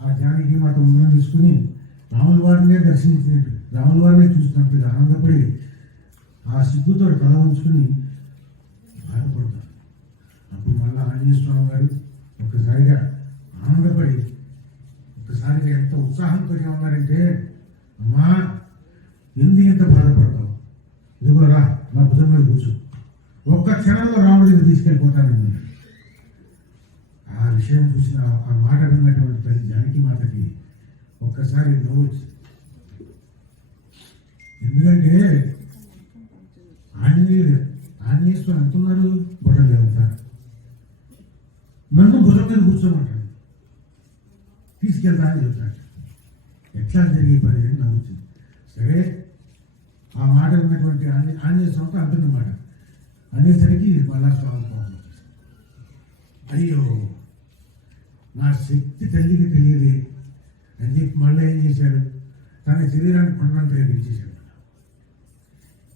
ఆ జానకి మాత ఉందని తీసుకుని రాముల వారినే దర్శించినట్టు రాముల వారినే చూసినట్టుగా ఆనందపడి ఆ సిగ్గుతో తల ఉంచుకుని బాధపడతారు. అప్పుడు మళ్ళీ ఆంజనేయ స్వామి గారు ఒక్కసారిగా ఆనందపడి ఒక్కసారిగా ఎంత ఉత్సాహంతో ఉన్నారంటే, అమ్మా ఎందుకు ఇంత బాధపడతావు, ఇదిగో రా నా భుజం మీద కూర్చో, ఒక్క క్షణంలో రాముడిని తీసుకెళ్ళిపోతానని. ఆ విషయం చూసిన ఆ మాట విన్నటువంటి తల్లి జానకి మాతకి ఒక్కసారి నవ్వచ్చు. ఎందుకంటే ఆంజనేయ స్వామి అంటున్నారు, బొట్టలు అంతా నన్ను భుజం మీద కూర్చోమంటాడు, తీసుకెళ్తా అని చెప్తాడు. ఎట్లా జరిగే పని అని నవ్వుతుంది. సరే ఆ మాట విన్నటువంటి ఆంజనేయ స్వామితో అంటున్నమాట అనేసరికి మళ్ళా స్వామి కోపం వచ్చేసింది. అయ్యో నా శక్తి తల్లికి తెలియదే అని చెప్పి మళ్ళీ ఏం చేశాడు, తన శరీరాన్ని కొండంత పిలిచేశాడు.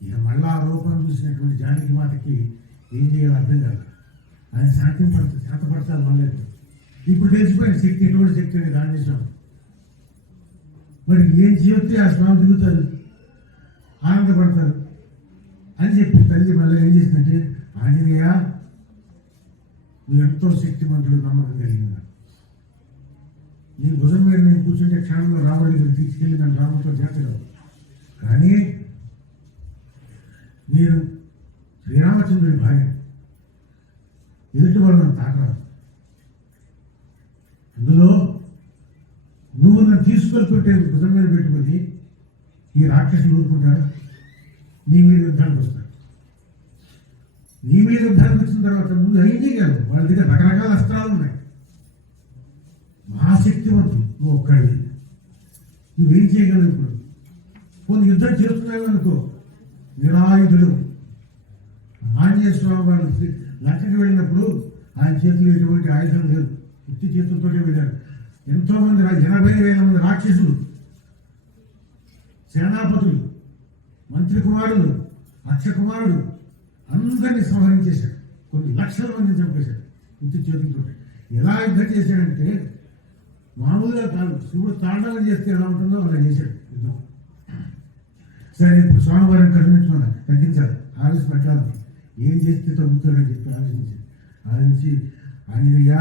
ఇక మళ్ళా ఆ రూపం చూసినటువంటి జానకి మాతకి ఏం చేయాలో అర్థం కాదు. ఆయన శాంతపడతారు మళ్ళీ. ఇప్పుడు తెలిసిపోయిన శక్తి ఎటువంటి శక్తి అనేది ఆంజనేయ స్వామి. మరి ఏం చేయొస్తే ఆ స్వామి తిరుగుతారు, ఆనందపడతారు అని చెప్పి తల్లి మళ్ళీ ఏం చేసిందంటే, ఆంజనేయ నువ్వు ఎంతో శక్తిమంతుడు, నమ్మకం కలిగిన నీ భుజం మీద నేను కూర్చుంటే క్షణంలో రాముడి దగ్గర తీసుకెళ్ళి నన్ను రాముడితో చేర్చగలవు. కానీ నేను శ్రీరామచంద్రుడి భార్య, ఎదుటి వాళ్ళని తాకరాదు. అందులో నువ్వు నన్ను తీసుకొని పెట్టే భుజం మీద పెట్టుకొని ఈ రాక్షసులు ఊరుకుంటాడు, నీ మీద యుద్ధానికి వస్తాడు. నీ మీద యుద్ధానికి వచ్చిన తర్వాత నువ్వు ఏం చేయగలవు? వాళ్ళ దగ్గర రకరకాల అస్త్రాలు ఉన్నాయి, మహాశక్తివంతులు, నువ్వు ఒక్కడివి, నువ్వేం చేయగలవు? ఇప్పుడు కొన్ని యుద్ధం చేస్తున్నావు అనుకో, నిరాయుధుడు. ఆంజనేయ స్వామి వారు లంకకి వెళ్ళినప్పుడు ఆయన చేతులు ఎటువంటి ఆయుధం లేదు, ఉత్తి చేతులతో వెళ్ళారు. ఎంతో మంది 80,000 మంది రాక్షసులు, సేనాపతులు, మంత్రి కుమారులు, అక్ష కుమారుడు అందరినీ సంహరించేశాడు. కొన్ని లక్షల మందిని చంపేశాడు ఉత్తి చేతులతో. ఎలా యుద్ధం చేశాడంటే మామూలుగా కాదు, శివుడు తాండవం చేస్తే ఎలా ఉంటుందో అలా చేశాడు యుద్ధం. సరే ఇప్పుడు స్వామివారిని కరుణించుకున్నా, తగ్గించాలి, ఆలోచన పెట్టాలి, ఏం చేస్తే తగ్గుతాడని చెప్పి ఆలోచించి ఆంజనేయ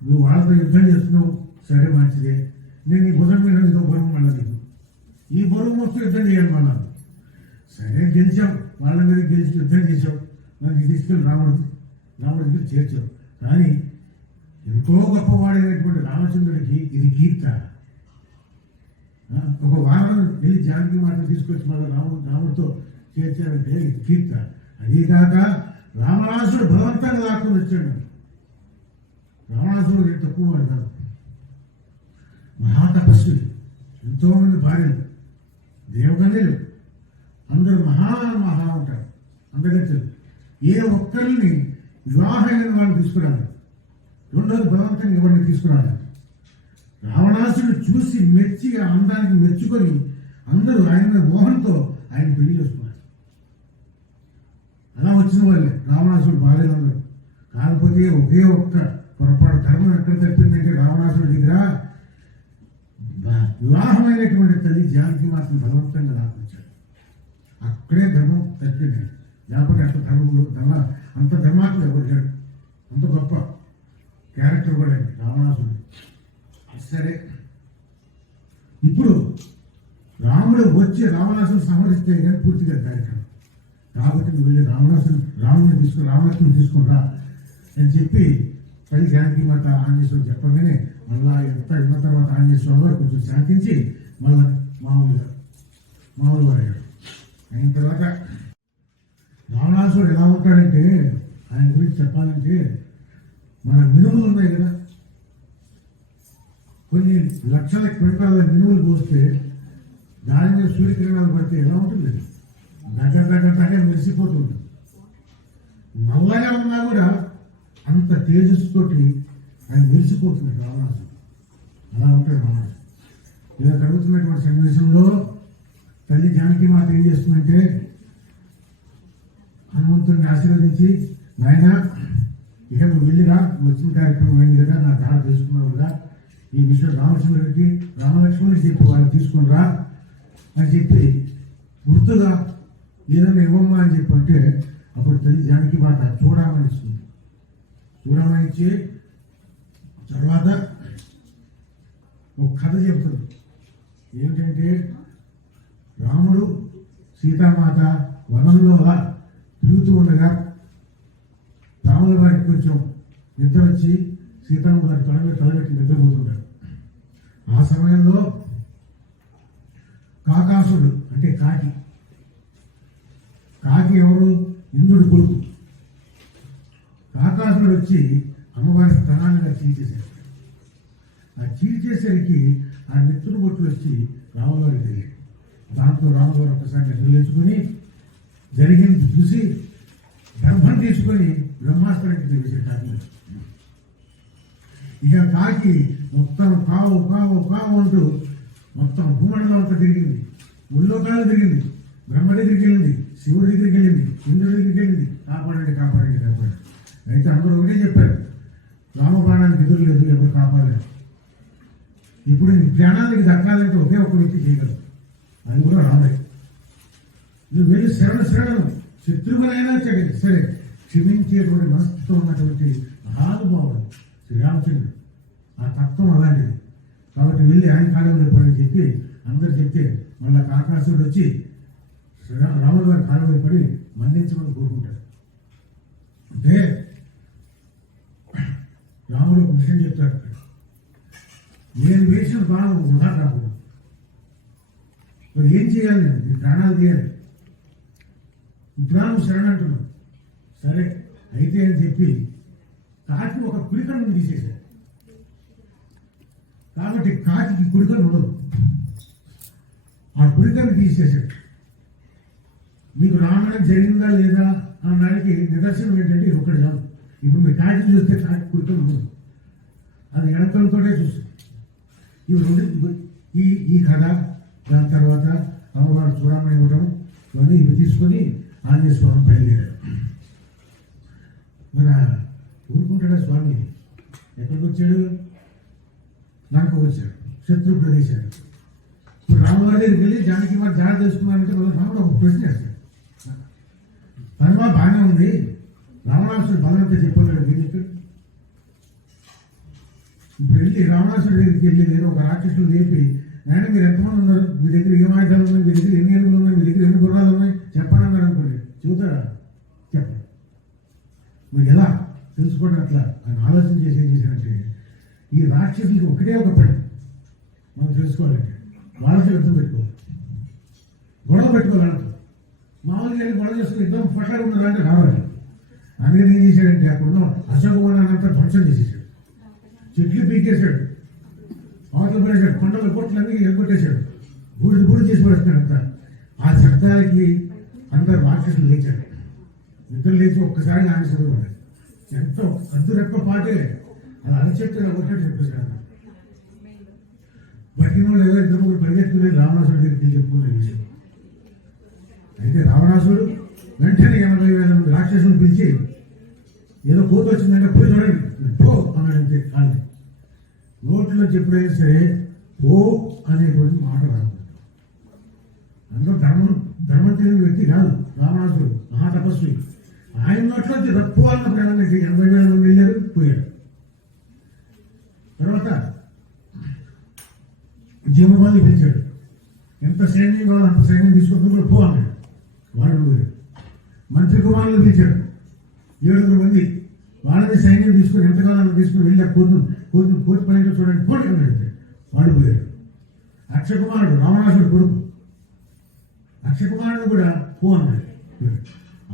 నువ్వు వాళ్ళతో యుద్ధం చేస్తున్నావు, సరే మంచిదే, నేను ఈ భుజం మీద ఇదో బరువు మళ్ళీ ఈ బరువు మొత్తం యుద్ధం చేయాలి మళ్ళా. సరే గెలిచావు, వాళ్ళ మీద గెలిచి యుద్ధం చేసావు, నన్ను తీసుకెళ్ళి రాముడికి చేర్చావు. కానీ ఎంతో గొప్పవాడైనటువంటి రామచంద్రుడికి ఇది కీర్త. ఒక వారం వెళ్ళి జానకి మాత తీసుకొచ్చి మళ్ళీ రాముడితో చేర్చారంటే ఇది కీర్త. అదీకాక రావణాసుడు బలవంతంగా లాక్కుని వచ్చాడు. రావణాసుడు తక్కువ వాడు కాదు, మహాతపస్సులు, ఎంతోమంది భార్యలు, దేవగణులు, అందరూ మహా ఉంటారు, అందగత్తెలు. ఏ ఒక్కరిని వివాహమైన వాళ్ళని తీసుకురాలి, రెండోది బలవంతంగా ఎవరిని తీసుకురాలి. రావణాసుడు చూసి మెచ్చి ఆ అందానికి మెచ్చుకొని అందరూ ఆయన మోహంతో ఆయన పెళ్లి చేసుకున్నారు. అలా వచ్చిన వాళ్ళే రావణాసుడు బాలేదన్నారు. కాకపోతే ఒకే ఒక్క పొరపాటు ధర్మం ఎక్కడ తప్పిందంటే రావణాసుడి దగ్గర వివాహమైనటువంటి తల్లి జానకి మాత్రం బలవంతంగా లాక్కొచ్చాడు. అక్కడే ధర్మం తప్పింది. లేకపోతే అంత ధర్మాత్మ ఎవరు, అంత గొప్ప క్యారెక్టర్ కూడా రావణాసుడు. సరే ఇప్పుడు రాముడు వచ్చి రావణాసుని సంహరిస్తే కానీ పూర్తిగా కార్యక్రమం. కాబట్టి నువ్వు వెళ్ళి రావణాసుని తీసుకురా అని చెప్పి పది జానకి మాత ఆంజనేయ స్వామి చెప్పగానే మళ్ళా ఎంత విన్న తర్వాత ఆంజనేయ స్వామి వారు కొంచెం శాంతించి మళ్ళీ మామూలు వారయ్యాడు. అయిన తర్వాత రావణాసుడు ఎలా ఉంటాడంటే ఆయన గురించి చెప్పాలంటే మన మినుములు ఉన్నాయి కదా, కొన్ని లక్షల క్వింటాల మినుములు పోస్తే దాని మీద సూర్యకిరణాలు పడితే ఎలా ఉంటుంది, దగ్గర మెరిసిపోతుంది. నల్లగా ఉన్నా కూడా అంత తేజస్సుతోటి ఆయన మెరిసిపోతుంది రావణాసుడు. అలా ఉంటాడు రావణాసుడు. ఇలా జరుగుతున్నటువంటి సన్నివేశంలో తల్లి జానకి మాత ఏం చేస్తుందంటే హనుమంతుడిని ఆశీర్వదించి, నాయన ఇక నువ్వు వెళ్ళిరా, వచ్చిన కార్యక్రమం అయింది కదా, నా దారి తెలుసుకున్నావు కదా, ఈ విషయం రామచంద్రుడికి రామలక్ష్మణుడికి చెప్పి వాళ్ళు తీసుకుని రా అని చెప్పి గుర్తుగా ఏదైనా ఇవ్వమ్మా అని చెప్పి అంటే అప్పుడు తల్లి జానకి మాట చూడమని ఇస్తుంది. చూడమని ఇచ్చి తర్వాత ఒక కథ చెబుతుంది. ఏమిటంటే రాముడు సీతామాత వనంలో అలా తిరుగుతూ ఉండగా రాముల వారికి కొంచెం నిద్ర వచ్చి సీతమ్మ గారి తలబెట్టి నిద్రపోతుంటాడు. ఆ సమయంలో కాకాసుడు అంటే కాకి ఎవరు? ఇంద్రుడి కొడుకు. కాకాసుడు వచ్చి అమ్మవారి స్థానాన్ని చీల్చేశాడు. ఆ చీల్చేసరికి ఆ నెత్తుడు బొట్లు వచ్చి రాములవారికి తెలియదు. దాంతో రాములవారు ఒక్కసారి నిద్రలేచుకొని జరిగింది చూసి గర్భం తీసుకొని బ్రహ్మాస్త్రానికి తెలిసే కాకి. ఇక కాకి మొత్తం కావు కావు కావు అంటూ మొత్తం భూమండలం అంతా తిరిగింది, ముల్లోకాలు తిరిగింది, బ్రహ్మ దగ్గరికి వెళ్ళింది, శివుడి దగ్గరికి వెళ్ళింది, ఇంద్రుడి దగ్గరికి వెళ్ళింది. కాపాడండి కాపాడండి కాపాడండి. అయితే అందరూ ఒకటే చెప్పారు, రామబాణానికి ఎదురు లేదు, ఎవరు కాపాడలేదు. ఇప్పుడు ఈ జ్ఞానానికి దక్కాలంటే ఒకే ఒక వ్యక్తి చేయగలరు, అది కూడా రామే. నువ్వు వెళ్ళి శరణు శత్రువులైనా సరే క్షమించేటువంటి మనసుతో ఉన్నటువంటి మహానుభావుడు శ్రీరామచంద్రుడు. ఆ తత్వం అలాంటిది. కాబట్టి వెళ్ళి ఆయన కాలంలో పడని చెప్పి అందరు చెప్తే మళ్ళా కాకాసుడు వచ్చి రాముల వారి కాలంలో పడి మన్నించమని కోరుకుంటాడు. అంటే రాముడు ఒక విషయం చెప్తాడు, నేను వేసిన బాణం వృధా కాకూడదు, మరి ఏం చేయాలి, నేను ప్రాణాలు తీయాలి, ఇప్పుడు శరణ అంటున్నావు, సరే అయితే అని చెప్పి కాకి ఒక కుడికన్ను తీసేశాడు. కాబట్టి కాకి కుడికన్ను ఉండదు, ఆ కుడికన్ను తీసేశాడు. మీకు రామాయణం జరిగిందా లేదా అన్నదానికి నిదర్శనం ఏంటంటే ఇది ఒకటి చాలు. ఇప్పుడు మీరు కాకి చూస్తే కాకి కుడికన్ను ఉండదు, అది ఎడకలతోటే చూస్తుంది. ఇవి రెండు ఈ కథ, దాని తర్వాత అమ్మవారు చూడమని ఇవ్వడం, ఇవన్నీ ఇవి తీసుకొని ఆంజనేయ స్వామి బయలుదేరాడు. మరి ఊరుకుంటాడా స్వామి? ఎక్కడికి వచ్చాడు? లంకకు వచ్చాడు, శత్రు ప్రదేశాలు. ఇప్పుడు రామవారి దగ్గరికి వెళ్ళి జానకి వారు జాగ్రత్త తెలుసుకున్నారంటే మళ్ళీ రాముడు ఒక ప్రశ్న వేస్తాడు, పరమా బాగానే ఉంది, రావణాసుడు బలంతో చెప్పాడు మీరు చెప్పాడు. ఇప్పుడు వెళ్ళి రావణాసుడి దగ్గరికి వెళ్ళి నేను ఒక రాక్షసులు లేపి, నాయన మీరు ఎంతమంది ఉన్నారు, మీ దగ్గర ఏం ఆయుధాలు ఉన్నాయి, మీ దగ్గర ఎన్ని ఏనుగులు ఉన్నాయి, మీ దగ్గర ఎన్ని గుర్రాలు ఉన్నాయి చెప్పండి అన్నారు అనుకోండి, చెబుతారా? చెప్పండి. మీరు ఎలా తెలుసుకోవడం? అట్లా ఆయన ఆలోచన చేసి ఏం చేశారంటే, ఈ రాక్షసులకి ఒకటే ఒక పని మనం తెలుసుకోవాలంటే వాళ్ళతో యుద్ధం పెట్టుకోవాలి, గొడవ పెట్టుకోవాలి. వాళ్ళతో మామూలుగా వెళ్ళి గొడవ చేసుకుని యుద్ధం పట్టాడు ఉన్నారంటే రావాలి. అనేది ఏం చేశాడంటే అక్కడ అశోకవనాన్నంతా ధ్వంసం చేసేసాడు, చెట్లు పీకేశాడు, అవతల పడేశాడు, కొండల కోట్లన్నీ ఎగొట్టేశాడు, బూడి చేసి పడేస్తాడు అంతా. ఆ శబ్దానికి అందరు రాక్షసులు లేచాడు. నిద్ర లేచి ఒక్కసారి ఆయన చదువుకోండి, ఎంతో అద్దురెక్క పాటే అది అరిచెట్టుగా ఒకటి చెప్పేశాడు. బతికిన వాళ్ళు ఏదో ఇద్దరు ముగ్గురు పరిగెత్తుకుని రావణాసుడి దగ్గరికి చెప్పుకునే విషయం. అయితే రావణాసుడు వెంటనే 80,000 మంది రాక్షసులను పిలిచి, ఏదో కోత వచ్చిందంటే పోయి చూడండి పో అన్నాడంటే. కానీ నోట్లో ఎప్పుడైనా సరే పో అనేటువంటి మాట రాదు. అందులో ధర్మం తెలియని వ్యక్తి కాదు రావణాసుడు, మహాతపస్వి. ఆయన నోట్లో రప్పు అన్నప్పుడు ఏమన్నా 80,000 మంది వెళ్ళారు, పోయాడు. తర్వాత జీవమాన్ని పిలిచాడు, ఎంత సైన్యం కావాలో అంత సైన్యం తీసుకుంటూ పో అన్నాడు, వాడు పోయాడు. మంత్రి కుమారులు పిలిచాడు, 7 మంది, వాళ్ళని సైన్యం తీసుకొని ఎంత కావాలని తీసుకుని వెళ్ళి కోతి పని చూడండి పోటీ అన్నాడు, వాడు పోయాడు. అక్షకుమారుడు రావణాసుడు కొడుకు, అక్షకుమారుడు కూడా పో అన్నాడు.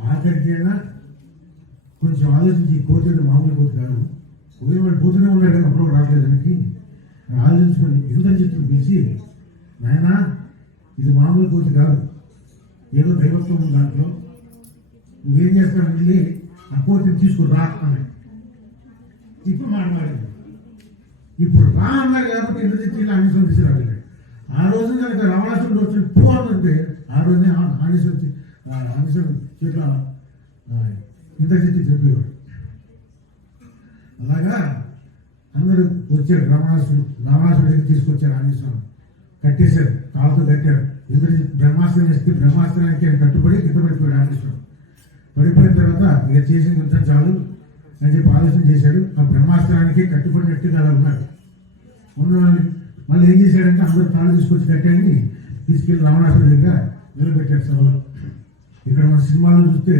ఆఖరికైనా కొంచెం ఆలోచించి కోతుడు మామూలు కోతి కాదు, కోతి వాడు పోతూనే ఉన్నాడు కానీ అప్పుడు రావట్లేదు దానికి ఆలోచించుకొని ఇంద్రజిత్తుని పిలిచి, నాయన ఇది మామూలు కోతి కాదు, ఏదో దైవత్వం ఉంది దాంట్లో, నువ్వేం చేస్తావు వెళ్ళి ఆ కోతిని తీసుకుని రా అన్నాడు. ఇప్పుడు మాట్లాడింది, ఇప్పుడు రా అన్నారు కాబట్టి ఇంద్రజిత్తు ఆంజనేయుని తీసుకురావాలి. ఆ రోజు కనుక రావణాసుడు వచ్చి పో అంటే ఆ రోజునే ఆంజనేయుని చేతిలో ఇంద్రజిత్తు చెప్పేవాడు. అలాగా అందరూ వచ్చారు. రావణాసుడు దగ్గర తీసుకొచ్చారు. ఆంజనేయ స్వామి కట్టేశారు, కాళ్ళతో కట్టారు. ఎందుకంటే బ్రహ్మాస్త్రం వేస్తే బ్రహ్మాస్త్రానికి ఆయన కట్టుబడి కింద పడిపోయాడు. ఆంజనేయ స్వామి పడిపోయిన తర్వాత ఇక చేసిన యుద్ధం చాలు అని చెప్పి ఆలోచన చేశాడు. ఆ బ్రహ్మాస్త్రానికి కట్టుబడినట్టుగా అలా ఉన్నాడు. ఉన్న వాళ్ళని మళ్ళీ ఏం చేశాడంటే అందరూ తాళ్ళు తీసుకొచ్చి కట్టాడని తీసుకెళ్లి రావణాసుడి దగ్గర నిలబెట్టాడు సభలో. ఇక్కడ మన సినిమాలో చూస్తే